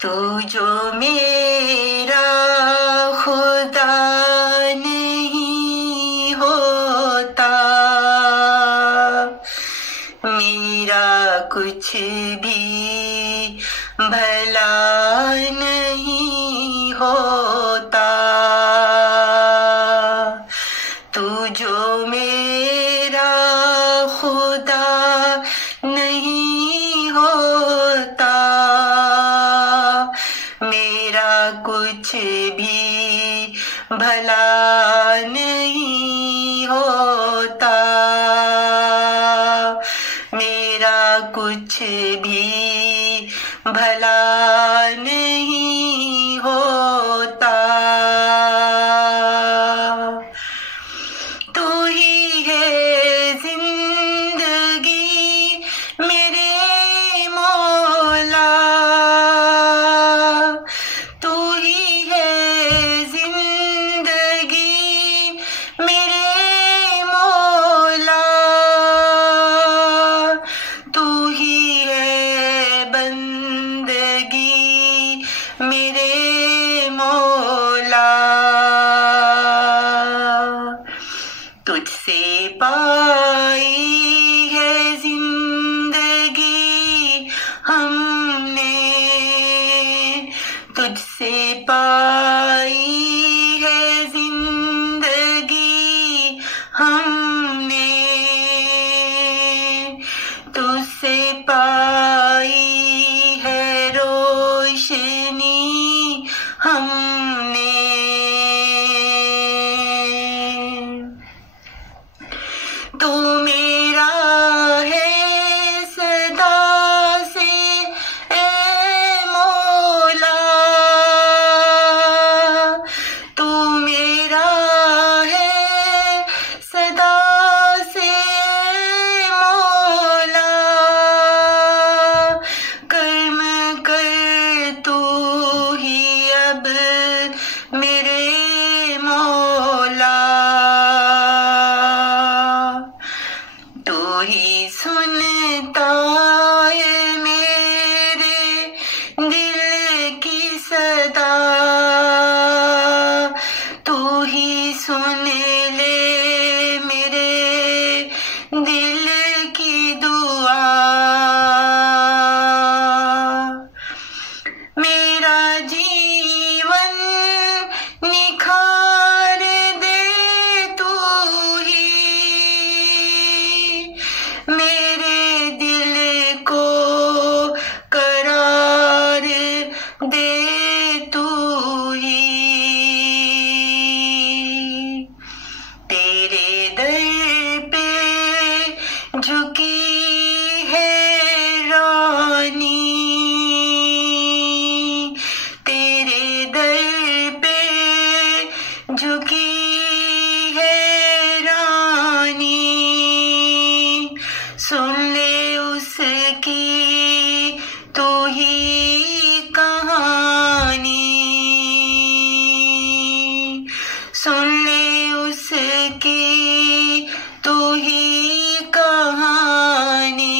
तू जो मेरा खुदा नहीं होता, मेरा कुछ भी भला नहीं होता। तू जो मेरा खुदा नहीं होता, मेरा कुछ भी भला नहीं होता, मेरा कुछ भी भला नहीं होता। तू ही है जिंदगी मेरे मौला, तू ही है जिंदगी मेरे मौला, तू ही है बंदगी मेरे मौला। तुझसे पाई है जिंदगी हमने, तुझसे पाई है जिंदगी हमने, तुझसे पाई है रोशनी हमने। तू मेरा है सदा से ए मौला, तू मेरा है सदा से मौला। कर्म कर तू ही अब मेरे मौला, तू ही सुनता है मेरे दिल की सदा, तू ही सुन ले मेरे दिल की दुआ। मेरा जीवन निखार दे तू ही, मेरे दिल को करार दे तू ही। तेरे दर पे झुकी है रानी, तेरे दर पे झुकी है रानी, सुन ले उसकी तू ही कहानी, सुन ले उसकी तू ही कहानी।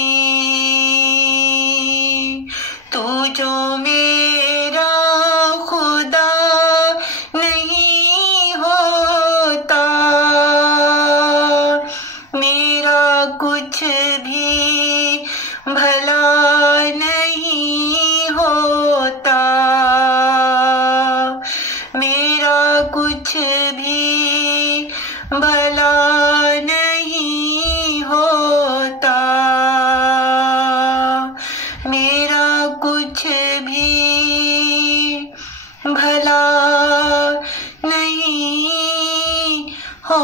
तू जो मेरा खुदा नहीं होता, मेरा कुछ भी भला नहीं होता, मेरा कुछ भी भला नहीं होता, मेरा कुछ भी भला नहीं हो